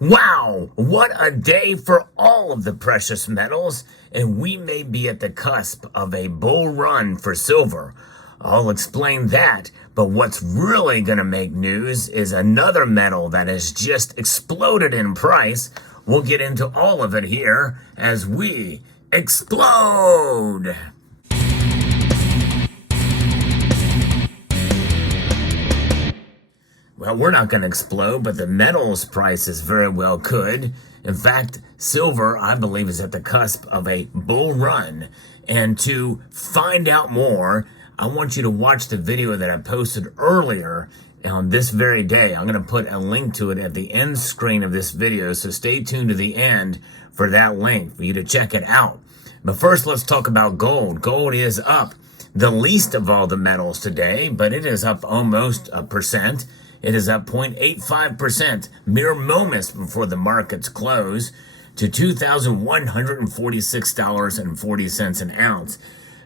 Wow, what a day for all of the precious metals, and we may be at the cusp of a bull run for silver. I'll explain that, but what's really going to make news is another metal that has just exploded in price. We'll get into all of it here as we explode. Well, we're not going to explode, but the metals prices very well could. In fact, silver, I believe, is at the cusp of a bull run. And to find out more, I want you to watch the video that I posted earlier on this very day. I'm going to put a link to it at the end screen of this video, so stay tuned to the end for that link for you to check it out. But first, let's talk about gold. Gold is up the least of all the metals today, but it is up almost 1%. It is up 0.85%, mere moments before the markets close, to $2,146.40 an ounce.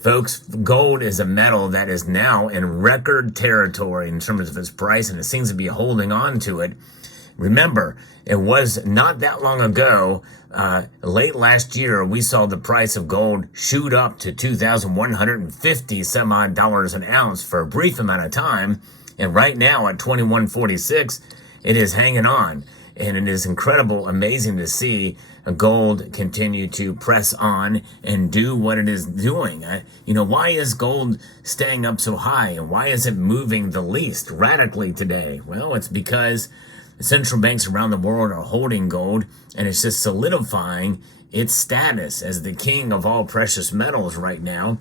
Folks, gold is a metal that is now in record territory in terms of its price, and it seems to be holding on to it. Remember, it was not that long ago, late last year, we saw the price of gold shoot up to $2,150 some odd dollars an ounce for a brief amount of time. And right now at 2146, it is hanging on. And it is incredible, amazing to see gold continue to press on and do what it is doing. Why is gold staying up so high? And why is it moving the least radically today? Well, it's because central banks around the world are holding gold, and it's just solidifying its status as the king of all precious metals right now.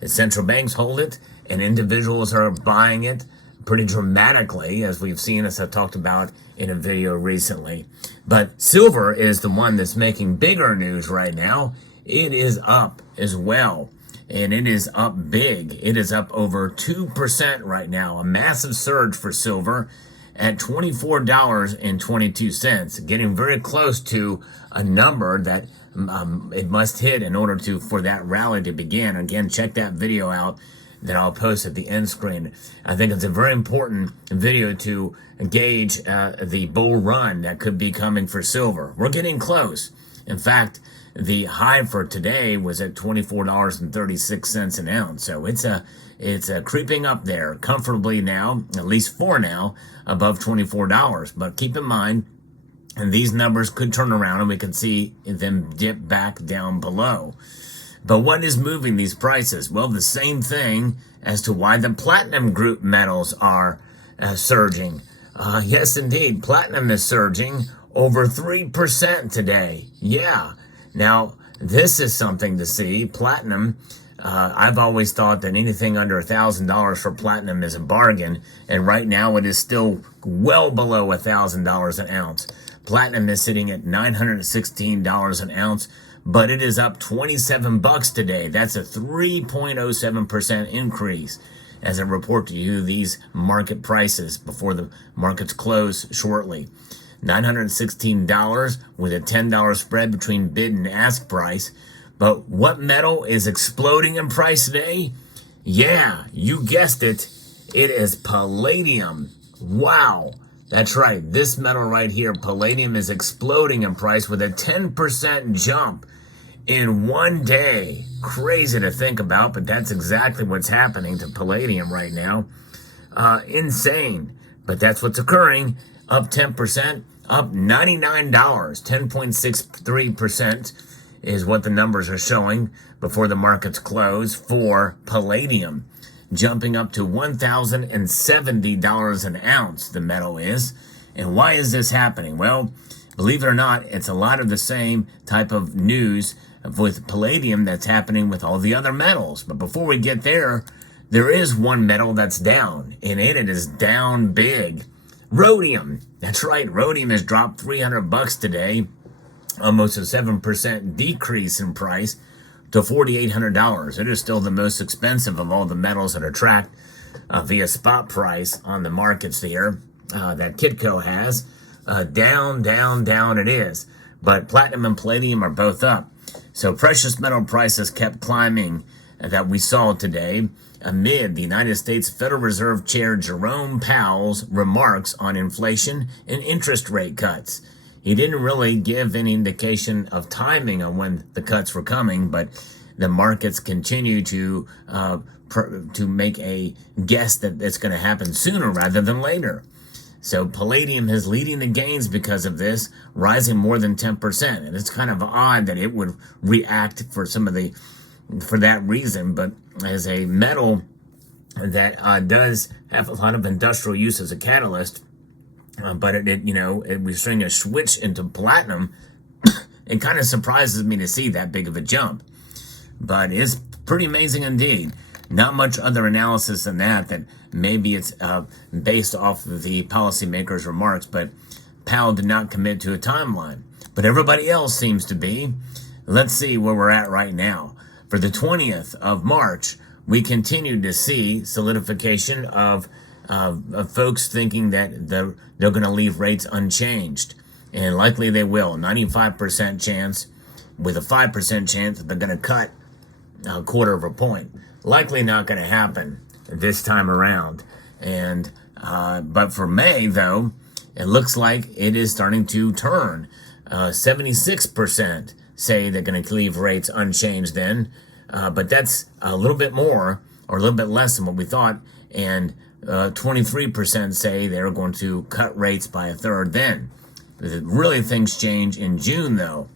The central banks hold it, and individuals are buying it pretty dramatically, as we've seen, as I talked about in a video recently. But silver is the one that's making bigger news right now. It is up as well, and it is up big. It is up over 2% right now, a massive surge for silver at $24.22, getting very close to a number that it must hit in order for that rally to begin. Again, check that video out that I'll post at the end screen. I think it's a very important video to gauge the bull run that could be coming for silver. We're getting close. In fact, the high for today was at $24.36 an ounce. So it's creeping up there comfortably now, at least for now, above $24. But keep in mind, and these numbers could turn around and we can see them dip back down below. But what is moving these prices? Well, the same thing as to why the platinum group metals are surging. Yes, indeed, platinum is surging over 3% today. Yeah. Now, this is something to see. Platinum, I've always thought that anything under $1,000 for platinum is a bargain, and right now it is still well below $1,000 an ounce. Platinum is sitting at $916 an ounce, but it is up 27 bucks today. That's a 3.07% increase as I report to you these market prices before the markets close shortly. $916 with a $10 spread between bid and ask price. But what metal is exploding in price today? Yeah, you guessed it. It is palladium. Wow. That's right. This metal right here, palladium, is exploding in price with a 10% jump in one day. Crazy to think about, but that's exactly what's happening to palladium right now. Insane. But that's what's occurring. Up 10%, up $99. 10.63% is what the numbers are showing before the markets close for palladium. Jumping up to $1,070 an ounce, the metal is. And why is this happening? Well, believe it or not, it's a lot of the same type of news with palladium that's happening with all the other metals. But before we get there, there is one metal that's down, and it is down big. Rhodium. That's right. Rhodium has dropped 300 bucks today, almost a 7% decrease in price to $4,800. It is still the most expensive of all the metals that are tracked via spot price on the markets here that Kitco has. Down it is. But platinum and palladium are both up. So precious metal prices kept climbing that we saw today amid the United States Federal Reserve Chair Jerome Powell's remarks on inflation and interest rate cuts. He didn't really give any indication of timing on when the cuts were coming, but the markets continue to make a guess that it's going to happen sooner rather than later. So Palladium is leading the gains because of this, rising more than 10%. And it's kind of odd that it would react for that reason, but as a metal that does have a lot of industrial use as a catalyst, but we're seeing a switch into platinum. It kind of surprises me to see that big of a jump, but it's pretty amazing indeed. Not much other analysis than that maybe it's based off of the policymakers' remarks, but Powell did not commit to a timeline. But everybody else seems to be. Let's see where we're at right now. For the 20th of March, we continue to see solidification of folks thinking that they're going to leave rates unchanged. And likely they will. 95% chance with a 5% chance that they're going to cut a quarter of a point. Likely not going to happen this time around. And but for May, though, it looks like it is starting to turn. 76% say they're going to leave rates unchanged then. But that's a little bit more or a little bit less than what we thought. And 23% say they're going to cut rates by a third then. Really, things change in June, though.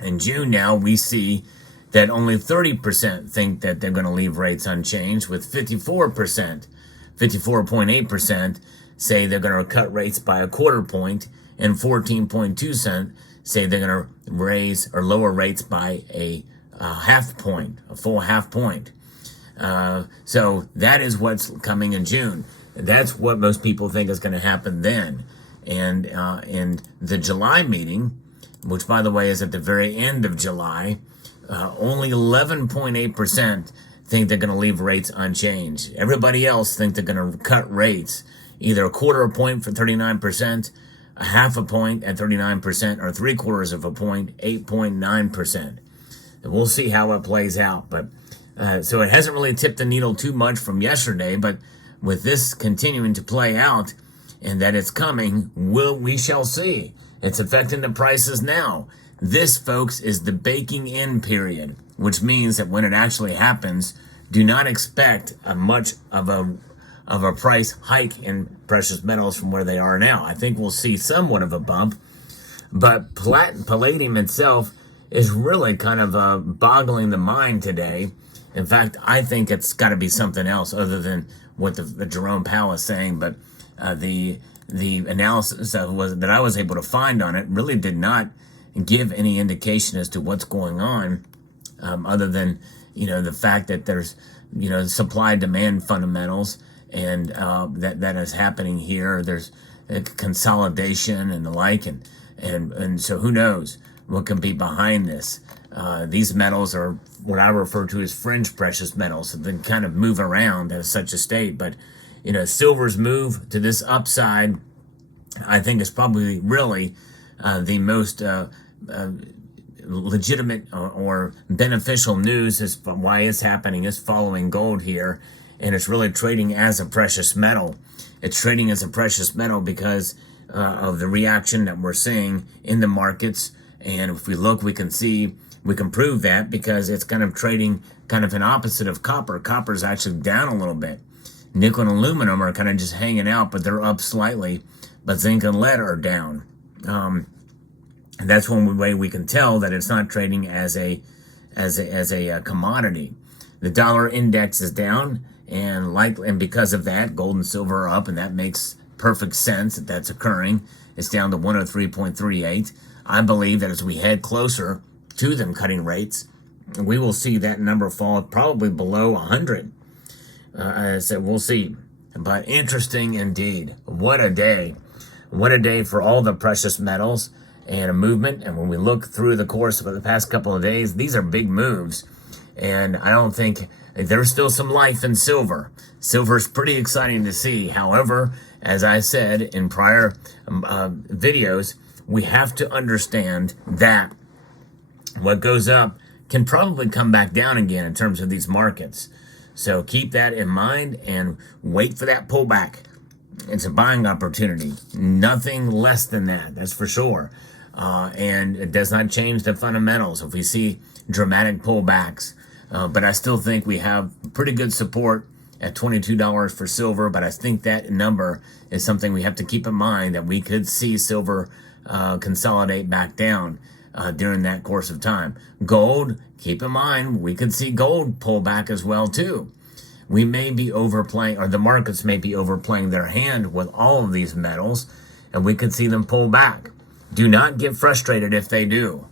In June now, we see that only 30% think that they're going to leave rates unchanged, with 54.8% say they're going to cut rates by a quarter point, and 14.2% say they're going to raise or lower rates by a half point, a full half point. So that is what's coming in June. That's what most people think is going to happen then. And in the July meeting, which, by the way, is at the very end of July, only 11.8% think they're going to leave rates unchanged. Everybody else think they're going to cut rates, either a quarter of a point for 39%, a half a point at 39%, or 3/4 of a point, 8.9%. We'll see how it plays out. But so it hasn't really tipped the needle too much from yesterday, but with this continuing to play out and that it's coming, we shall see. It's affecting the prices now. This, folks, is the baking in period, which means that when it actually happens, do not expect much of a price hike in precious metals from where they are now. I think we'll see somewhat of a bump, but Palladium itself is really kind of boggling the mind today. In fact, I think it's got to be something else other than what the Jerome Powell is saying. But the analysis that I was able to find on it really did not give any indication as to what's going on, other than the fact that there's supply demand fundamentals and that is happening here. There's consolidation and the like, and so who knows what can be behind this. These metals are what I refer to as fringe precious metals. They kind of move around as such a state, but silver's move to this upside, I think, is probably really the most legitimate or beneficial news. Is why it's happening is following gold here, and it's really trading as a precious metal. It's trading as a precious metal because of the reaction that we're seeing in the markets. And if we look, we can prove that because it's kind of trading kind of an opposite of copper. Copper is actually down a little bit. Nickel and aluminum are kind of just hanging out, but they're up slightly. But zinc and lead are down. And that's one way we can tell that it's not trading as a commodity. The dollar index is down, and because of that, gold and silver are up, and that makes perfect sense that that's occurring. It's down to 103.38. I believe that as we head closer to them cutting rates, we will see that number fall probably below 100. So we'll see. But interesting indeed. What a day. What a day for all the precious metals and a movement. And when we look through the course of the past couple of days, these are big moves. And I don't think there's still some life in silver. Silver is pretty exciting to see. However, as I said in prior videos, we have to understand that what goes up can probably come back down again in terms of these markets. So keep that in mind and wait for that pullback. It's a buying opportunity. Nothing less than that. That's for sure. And it does not change the fundamentals if we see dramatic pullbacks. But I still think we have pretty good support at $22 for silver. But I think that number is something we have to keep in mind, that we could see silver consolidate back down during that course of time. Gold, keep in mind, we could see gold pull back as well too. We may be overplaying, or the markets may be overplaying their hand with all of these metals, and we could see them pull back. Do not get frustrated if they do.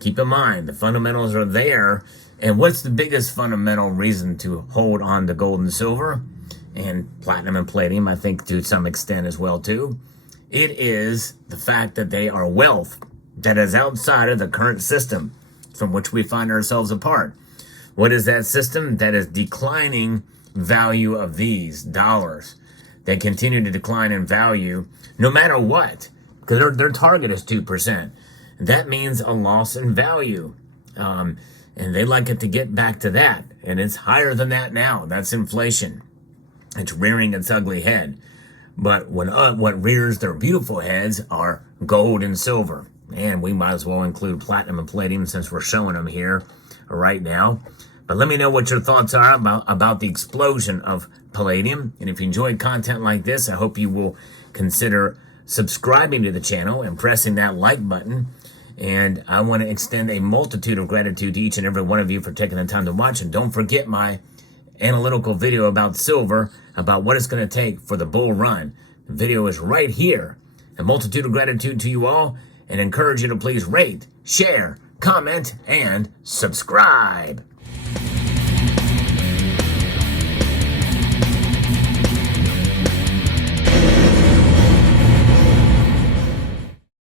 Keep in mind, the fundamentals are there. And what's the biggest fundamental reason to hold on to gold and silver? And platinum and palladium, I think, to some extent as well too. It is the fact that they are wealth that is outside of the current system from which we find ourselves apart. What is that system? That is declining value of these dollars. They continue to decline in value no matter what, because their target is 2%. That means a loss in value. And they like it to get back to that. And it's higher than that now. That's inflation. It's rearing its ugly head. But what rears their beautiful heads are gold and silver. And we might as well include platinum and palladium since we're showing them here right now. But let me know what your thoughts are about the explosion of palladium. And if you enjoyed content like this, I hope you will consider subscribing to the channel and pressing that like button. And I want to extend a multitude of gratitude to each and every one of you for taking the time to watch. And don't forget my analytical video about silver, about what it's going to take for the bull run. The video is right here. A multitude of gratitude to you all, and encourage you to please rate, share, comment, and subscribe.